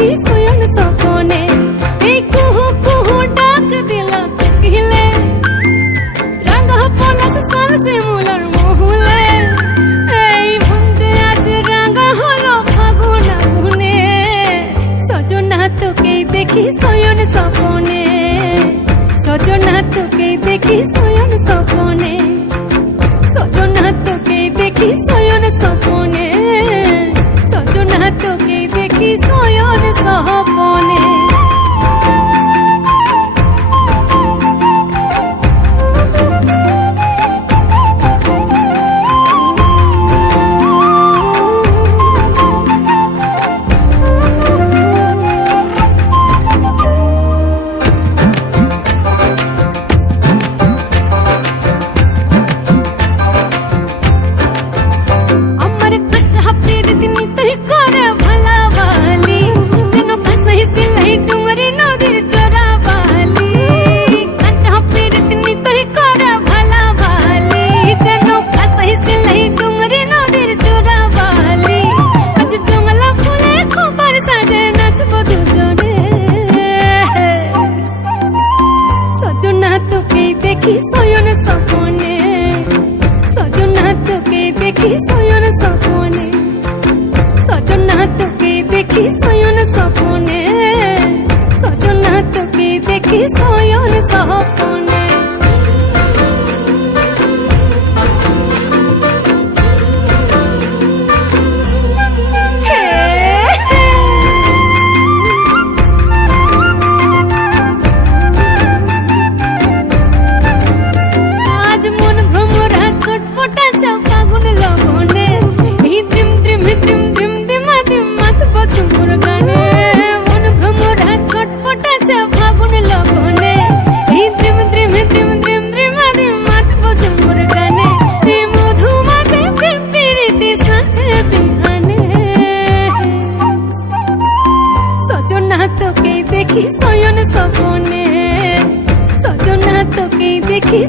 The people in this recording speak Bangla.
দেখি শয়ন স্বপনে, এই কুহু কুহু ডাক দিল থাকিলে, রাঙা পলাশ সাল শিমুলার মহুলে, এই মন যে আজ রাঙা হলো ফাগুন আগুনে, সজনা তোকে দেখি শয়ন স্বপনে, সজনা তোকে দেখি শয়ন স্বপনে, সজনা তোকে দেখি শয়ন স্বপনে, সজনা তোকে দেখি শয়ন স্বপনে। দেখি শয়ন স্বপনে, সজনা তোকে দেখি শয়ন স্বপনে, সজনা তোকে দেখি শয়ন স্বপনে, সজনা তোকে দেখি শয়ন স্বপনে। দেখি শয়ন স্বপনে, সজনা তোকে দেখি